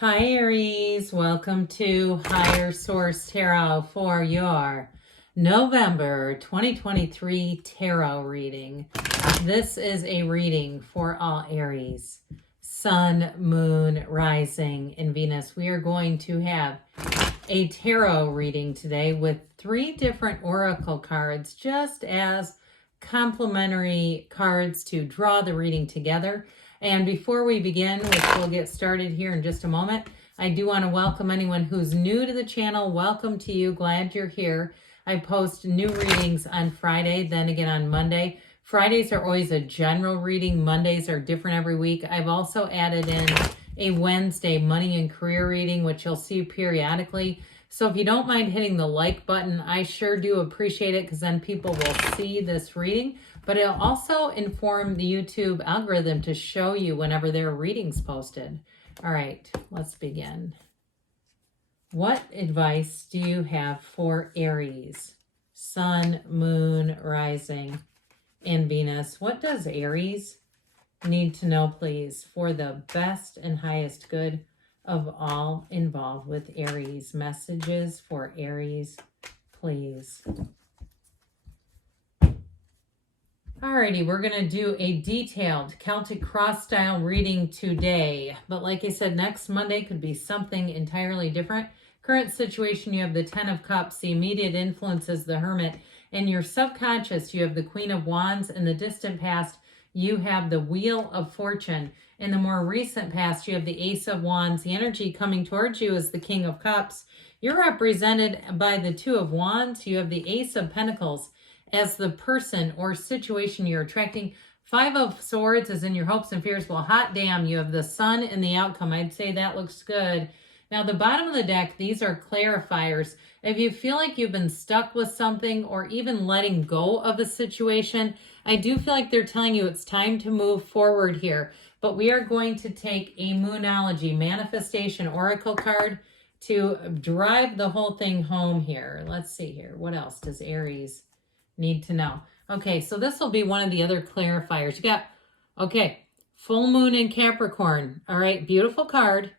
Hi Aries, welcome to Higher Source Tarot for your November 2023 tarot reading. This is a reading for all Aries, Sun, Moon, Rising, and Venus. We are going to have a tarot reading today with 3 different oracle cards just as complementary cards to draw the reading together. And before we begin, which we'll get started here in just a moment, I do want to welcome anyone who's new to the channel. Welcome to you. Glad you're here. I post new readings on Friday, then again on Monday. Fridays are always a general reading. Mondays are different every week. I've also added in a Wednesday money and career reading, which you'll see periodically. So if you don't mind hitting the like button, I sure do appreciate it, because then people will see this reading. But it'll also inform the YouTube algorithm to show you whenever there are readings posted. All right, let's begin. What advice do you have for Aries, Sun, Moon, Rising, and Venus? What does Aries need to know, please, for the best and highest good of all involved with Aries? Messages for Aries, please. Alrighty, we're going to do a detailed Celtic cross style reading today. But like I said, next Monday could be something entirely different. Current situation, you have the 10 of Cups. The immediate influence is the Hermit. In your subconscious, you have the Queen of Wands. In the distant past, you have the Wheel of Fortune. In the more recent past, you have the Ace of Wands. The energy coming towards you is the King of Cups. You're represented by the Two of Wands. You have the Ace of Pentacles as the person or situation you're attracting. 5 of Swords is in your hopes and fears. Well, hot damn, you have the Sun in the outcome. I'd say that looks good. Now, the bottom of the deck, these are clarifiers. If you feel like you've been stuck with something or even letting go of a situation, I do feel like they're telling you it's time to move forward here. But we are going to take a Moonology Manifestation Oracle card to drive the whole thing home here. Let's see here. What else does Aries need to know? Okay, so this will be one of the other clarifiers. You got, okay, full moon in Capricorn. All right, beautiful card.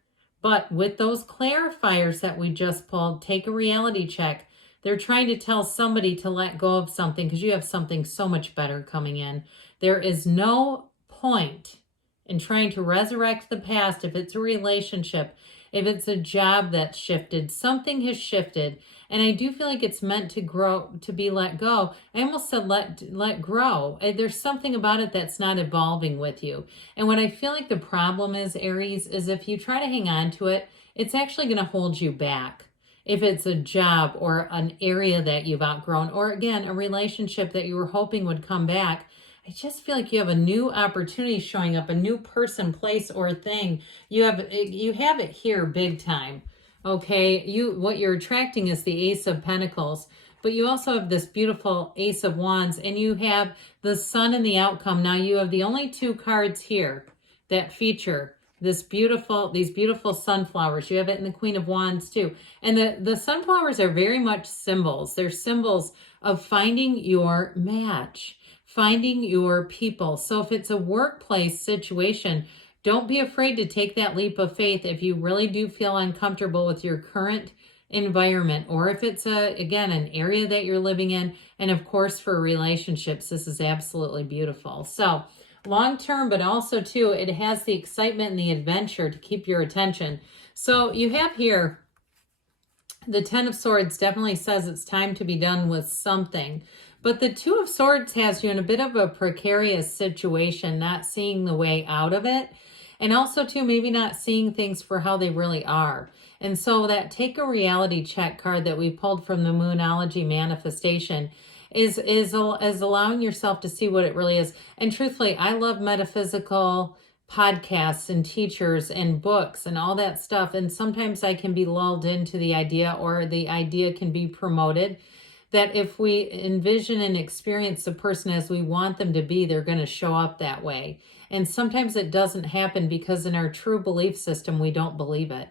But with those clarifiers that we just pulled, take a reality check. They're trying to tell somebody to let go of something because you have something so much better coming in. There is no point in trying to resurrect the past. If it's a relationship, if it's a job that's shifted, something has shifted. And I do feel like it's meant to grow, to be let go. I almost said let grow. There's something about it that's not evolving with you. And what I feel like the problem is, Aries, is if you try to hang on to it, it's actually going to hold you back. If it's a job or an area that you've outgrown, or again, a relationship that you were hoping would come back, I just feel like you have a new opportunity showing up, a new person, place, or thing. You have it here big time. Okay, what you're attracting is the Ace of Pentacles, but you also have this beautiful Ace of Wands, and you have the Sun in the outcome. Now you have the only 2 cards here that feature these beautiful sunflowers. You have it in the Queen of Wands too. And the sunflowers are very much symbols. They're symbols of finding your match, finding your people. So if it's a workplace situation, don't be afraid to take that leap of faith if you really do feel uncomfortable with your current environment, or if it's again, an area that you're living in. And of course, for relationships, this is absolutely beautiful. So long term, but also too, it has the excitement and the adventure to keep your attention. So you have here the 10 of Swords definitely says it's time to be done with something. But the 2 of Swords has you in a bit of a precarious situation, not seeing the way out of it. And also too, maybe not seeing things for how they really are. And so that take a reality check card that we pulled from the Moonology Manifestation is allowing yourself to see what it really is. And truthfully, I love metaphysical podcasts and teachers and books and all that stuff. And sometimes I can be lulled into the idea, or the idea can be promoted, that if we envision and experience the person as we want them to be, they're going to show up that way. And sometimes it doesn't happen because in our true belief system, we don't believe it.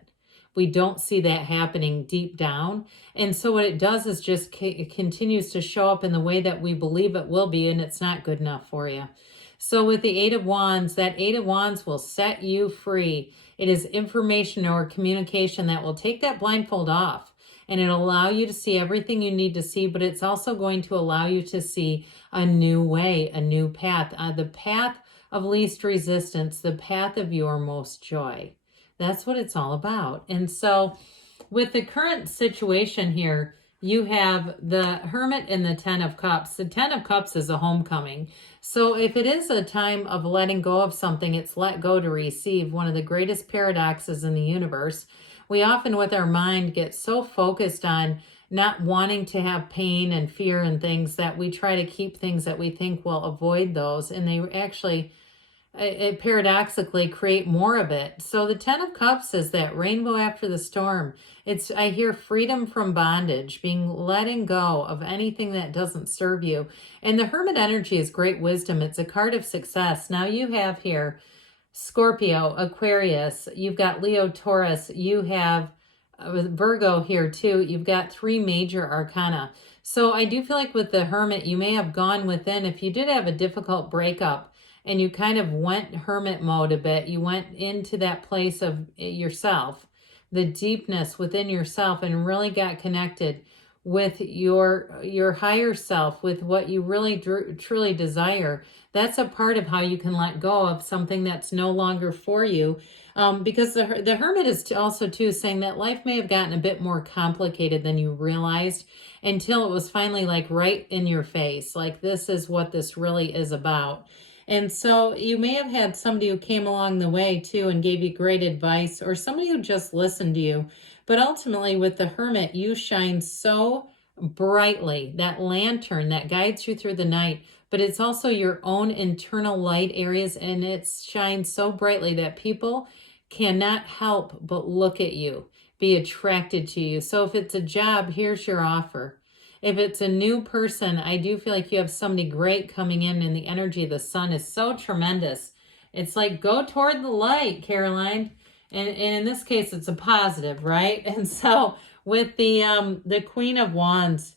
We don't see that happening deep down. And so what it does is just it continues to show up in the way that we believe it will be, and it's not good enough for you. So with the Eight of Wands, that Eight of Wands will set you free. It is information or communication that will take that blindfold off, and it'll allow you to see everything you need to see, but it's also going to allow you to see a new way, a new path, the path of least resistance, the path of your most joy. That's what it's all about. And so with the current situation here, you have the Hermit and the Ten of Cups. The Ten of Cups is a homecoming. So if it is a time of letting go of something, it's let go to receive. One of the greatest paradoxes in the universe. We often with our mind get so focused on not wanting to have pain and fear and things that we try to keep things that we think will avoid those. And they actually paradoxically create more of it. So the Ten of Cups is that rainbow after the storm. I hear freedom from bondage, being letting go of anything that doesn't serve you. And the Hermit energy is great wisdom. It's a card of success. Now you have here Scorpio, Aquarius, you've got Leo, Taurus, you have Virgo here too. You've got 3 major arcana. So I do feel like with the Hermit, you may have gone within, if you did have a difficult breakup, and you kind of went hermit mode a bit. You went into that place of yourself, the deepness within yourself, and really got connected with your higher self, with what you really truly desire. That's a part of how you can let go of something that's no longer for you. Because the Hermit is also too saying that life may have gotten a bit more complicated than you realized until it was finally like right in your face. Like, this is what this really is about. And so you may have had somebody who came along the way too and gave you great advice, or somebody who just listened to you. But ultimately with the Hermit, you shine so brightly, that lantern that guides you through the night, but it's also your own internal light areas, and it shines so brightly that people cannot help but look at you, be attracted to you. So if it's a job, here's your offer. If it's a new person, I do feel like you have somebody great coming in, and the energy of the sun is so tremendous. It's like, go toward the light, Caroline. And in this case, it's a positive, right? And so with the Queen of Wands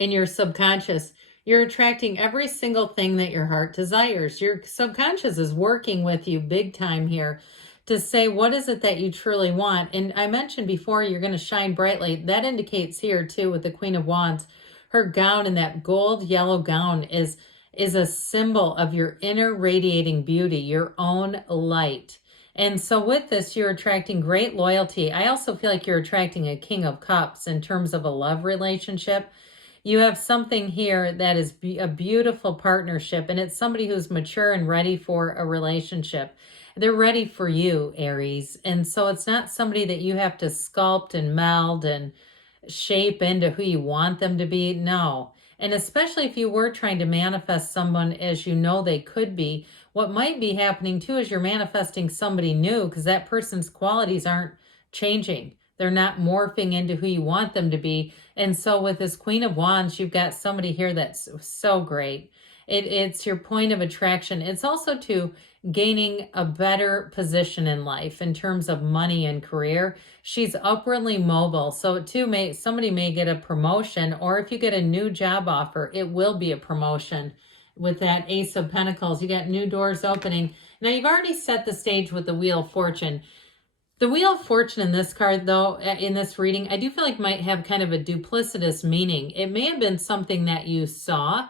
in your subconscious, you're attracting every single thing that your heart desires. Your subconscious is working with you big time here to say, what is it that you truly want? And I mentioned before, you're going to shine brightly. That indicates here too with the Queen of Wands, her gown, and that gold yellow gown is a symbol of your inner radiating beauty, your own light. And so with this, you're attracting great loyalty. I also feel like you're attracting a King of Cups in terms of a love relationship. You have something here that is a beautiful partnership, and it's somebody who's mature and ready for a relationship. They're ready for you, Aries. And so it's not somebody that you have to sculpt and meld and shape into who you want them to be. No. And especially if you were trying to manifest someone as you know they could be, what might be happening too is you're manifesting somebody new, because that person's qualities aren't changing. They're not morphing into who you want them to be. And so with this Queen of Wands, you've got somebody here that's so great. It's your point of attraction. It's also to gaining a better position in life in terms of money and career. She's upwardly mobile. So too, somebody may get a promotion, or if you get a new job offer, it will be a promotion. With that Ace of Pentacles, you got new doors opening. Now you've already set the stage with the Wheel of Fortune. The Wheel of Fortune in this card, though, in this reading, I do feel like might have kind of a duplicitous meaning. It may have been something that you saw,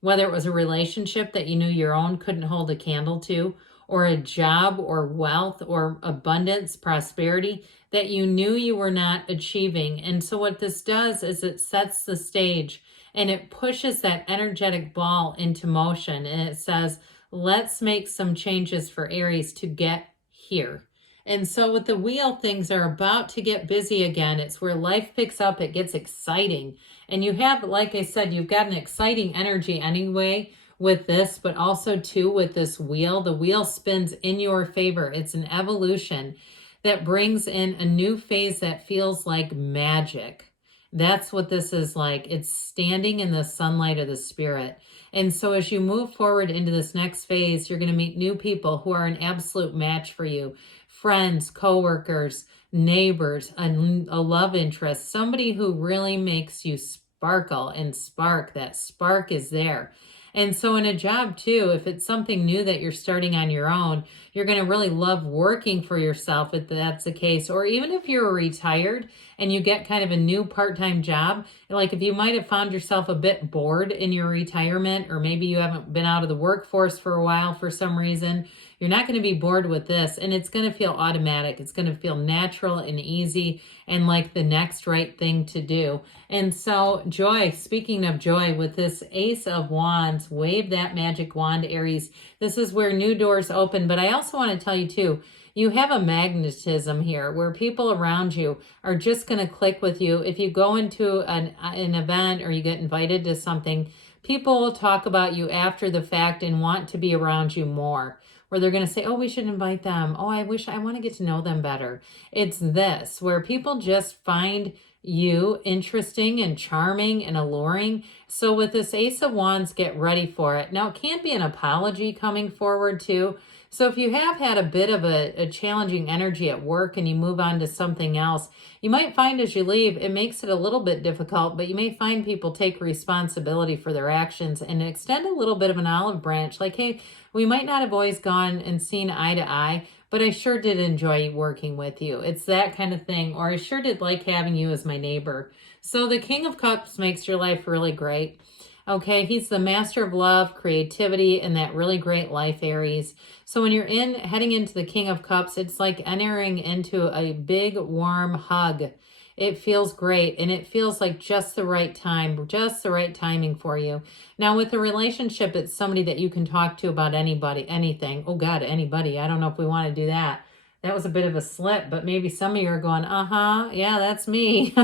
whether it was a relationship that you knew your own couldn't hold a candle to, or a job or wealth or abundance, prosperity that you knew you were not achieving. And so what this does is it sets the stage and it pushes that energetic ball into motion. And it says, let's make some changes for Aries to get here. And so with the wheel, things are about to get busy again. It's where life picks up. It gets exciting. And you have, like I said, you've got an exciting energy anyway with this, but also too with this wheel. The wheel spins in your favor. It's an evolution that brings in a new phase that feels like magic. That's what this is like. It's standing in the sunlight of the spirit. And so as you move forward into this next phase, you're going to meet new people who are an absolute match for you. Friends, coworkers, neighbors, a love interest, somebody who really makes you sparkle and spark. That spark is there. And so in a job too, if it's something new that you're starting on your own, you're going to really love working for yourself if that's the case. Or even if you're retired and you get kind of a new part-time job, like if you might have found yourself a bit bored in your retirement, or maybe you haven't been out of the workforce for a while for some reason, you're not going to be bored with this, and it's going to feel automatic. It's going to feel natural and easy and like the next right thing to do. And so joy, speaking of joy, with this Ace of Wands, wave that magic wand, Aries. This is where new doors open. But I also want to tell you too, you have a magnetism here where people around you are just going to click with you. If you go into an event or you get invited to something, people will talk about you after the fact and want to be around you more. Where they're going to say, oh, we should invite them. Oh, I want to get to know them better. It's this, where people just find you interesting and charming and alluring. So with this Ace of Wands, get ready for it. Now, it can't be an apology coming forward too. So if you have had a bit of a challenging energy at work and you move on to something else, you might find as you leave, it makes it a little bit difficult, but you may find people take responsibility for their actions and extend a little bit of an olive branch. Like, hey, we might not have always gone and seen eye to eye, but I sure did enjoy working with you. It's that kind of thing. Or I sure did like having you as my neighbor. So the King of Cups makes your life really great. Okay, he's the master of love, creativity, and that really great life, Aries. So when you're heading into the King of Cups, it's like entering into a big, warm hug. It feels great, and it feels like just the right time, just the right timing for you. Now, with a relationship, it's somebody that you can talk to about anybody, anything. Oh, God, anybody. I don't know if we want to do that. That was a bit of a slip, but maybe some of you are going, yeah, that's me.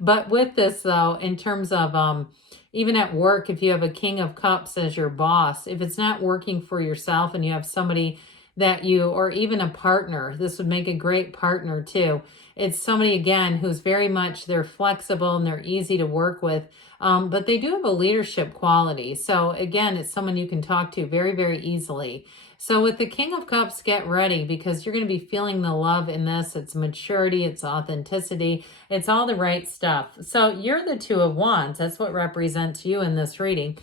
But with this, though, in terms of even at work, if you have a King of Cups as your boss, if it's not working for yourself and you have somebody that you, or even a partner, this would make a great partner too. It's somebody, again, who's very much, they're flexible and they're easy to work with, but they do have a leadership quality. So again, it's someone you can talk to very, very easily. So with the King of Cups, get ready because you're going to be feeling the love in this. It's maturity, it's authenticity, it's all the right stuff. So you're the Two of Wands. That's what represents you in this reading.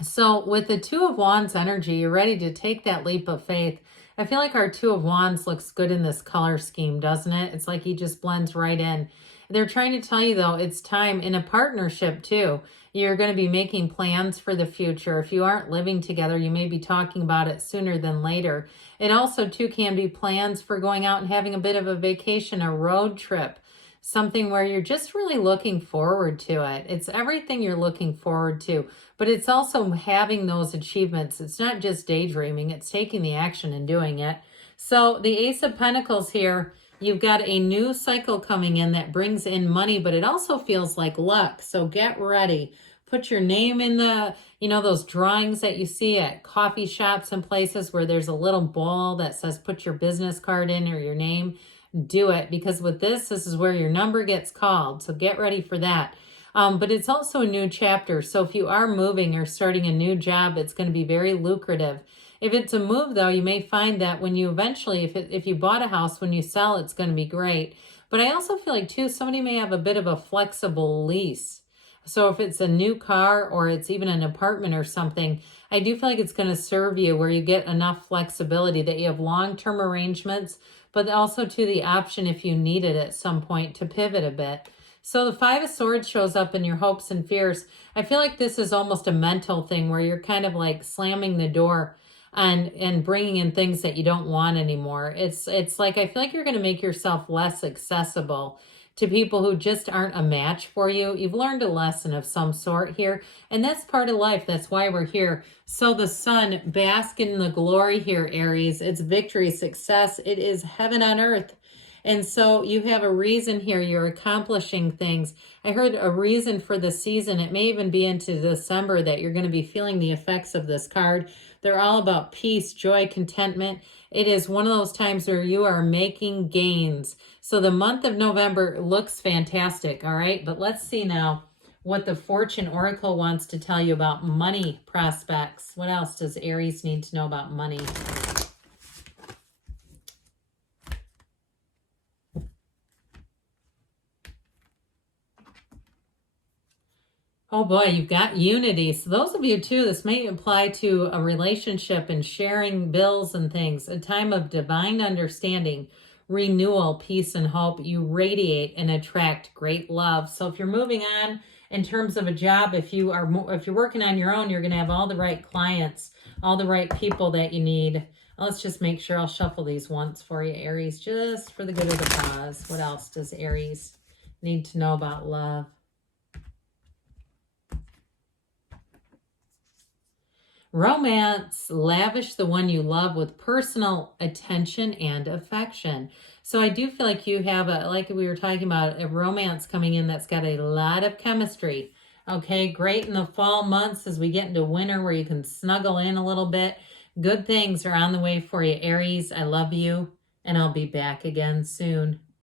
So with the Two of Wands energy, you're ready to take that leap of faith. I feel like our Two of Wands looks good in this color scheme, doesn't it? It's like he just blends right in. They're trying to tell you, though, it's time in a partnership, too. You're going to be making plans for the future. If you aren't living together, you may be talking about it sooner than later. It also, too, can be plans for going out and having a bit of a vacation, a road trip, something where you're just really looking forward to it. It's everything you're looking forward to, but it's also having those achievements. It's not just daydreaming, it's taking the action and doing it. So the Ace of Pentacles here, you've got a new cycle coming in that brings in money, but it also feels like luck. So get ready. Put your name in the, those drawings that you see at coffee shops and places where there's a little ball that says put your business card in or your name. Do it, because with this is where your number gets called. So get ready for that. But it's also a new chapter. So if you are moving or starting a new job, it's going to be very lucrative. If it's a move, though, you may find that when you eventually, if you bought a house, when you sell, it's going to be great. But I also feel like, too, somebody may have a bit of a flexible lease. So if it's a new car or it's even an apartment or something, I do feel like it's going to serve you where you get enough flexibility that you have long-term arrangements, but also to the option if you need it at some point to pivot a bit. So the Five of Swords shows up in your hopes and fears. I feel like this is almost a mental thing where you're kind of like slamming the door and bringing in things that you don't want anymore. It's like I feel like you're going to make yourself less accessible to people who just aren't a match for you. You've learned a lesson of some sort here, and that's part of life. That's why we're here. So the sun, bask in the glory here, Aries. It's victory, success. It is heaven on earth. And so you have a reason here. You're accomplishing things. I heard a reason for the season. It may even be into December that you're going to be feeling the effects of this card. They're all about peace, joy, contentment. It is one of those times where you are making gains. So the month of November looks fantastic, all right? But let's see now what the Fortune Oracle wants to tell you about money prospects. What else does Aries need to know about money? Oh boy, you've got unity. So those of you too, this may apply to a relationship and sharing bills and things. A time of divine understanding, renewal, peace, and hope. You radiate and attract great love. So if you're moving on in terms of a job, if you're working on your own, you're going to have all the right clients, all the right people that you need. Let's just make sure I'll shuffle these once for you, Aries, just for the good of the cause. What else does Aries need to know about love? Romance, lavish the one you love with personal attention and affection. So I do feel like you have like we were talking about, a romance coming in that's got a lot of chemistry. Okay, great in the fall months as we get into winter where you can snuggle in a little bit. Good things are on the way for you, Aries. I love you, and I'll be back again soon.